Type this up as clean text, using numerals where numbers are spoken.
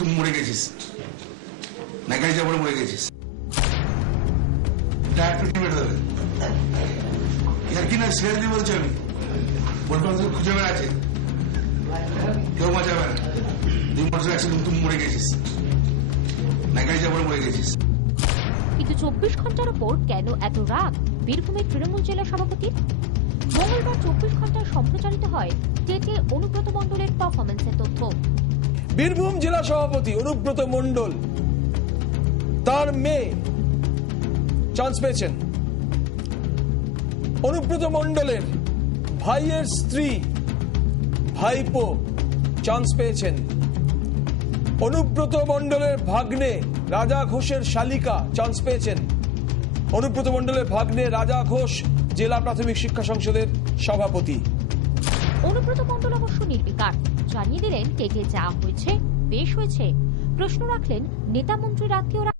তুমি মরে গেছিস না গাড়ি যাবার মরে গেছিস यार की ना सीरियसली बोलছি আমি বলবো খুঁজে বেড়াচ্ছে কেউ বাঁচাবে না তুই মোটর অ্যাক্সিডেন্ট তুমি মরে গেছিস না গাড়ি যাবার মরে গেছিস। কিন্তু 24 ঘন্টার উপর কেন এত রাগ বীরভূমের তৃণমূল জেলা সভাপতির? মঙ্গলবার 24 ঘন্টায় সম্প্রচারিত হয় টেটে অনুব্রত মণ্ডলের পারফরমেন্সের তথ্য। বীরভূম জেলা সভাপতি অনুব্রত মণ্ডল তার মেয়ে চান্স পেয়েছেন। অনুব্রত মণ্ডলের ভাইয়ের স্ত্রী ভাইপো চান্স পেয়েছেন। অনুব্রত মণ্ডলের ভাগ্নে রাজা ঘোষের শালিকা চান্স পেয়েছেন। অনুব্রত মণ্ডলের ভাগ্নে রাজা ঘোষ জেলা প্রাথমিক শিক্ষা সংসদের সভাপতি। অনুব্রত মণ্ডল অবশ্য নির্বিকার, জানিয়ে দিলেন টেটে যা হয়েছে বেশ হয়েছে। প্রশ্ন রাখলেন নেতা মন্ত্রীর আত্মীয়রা।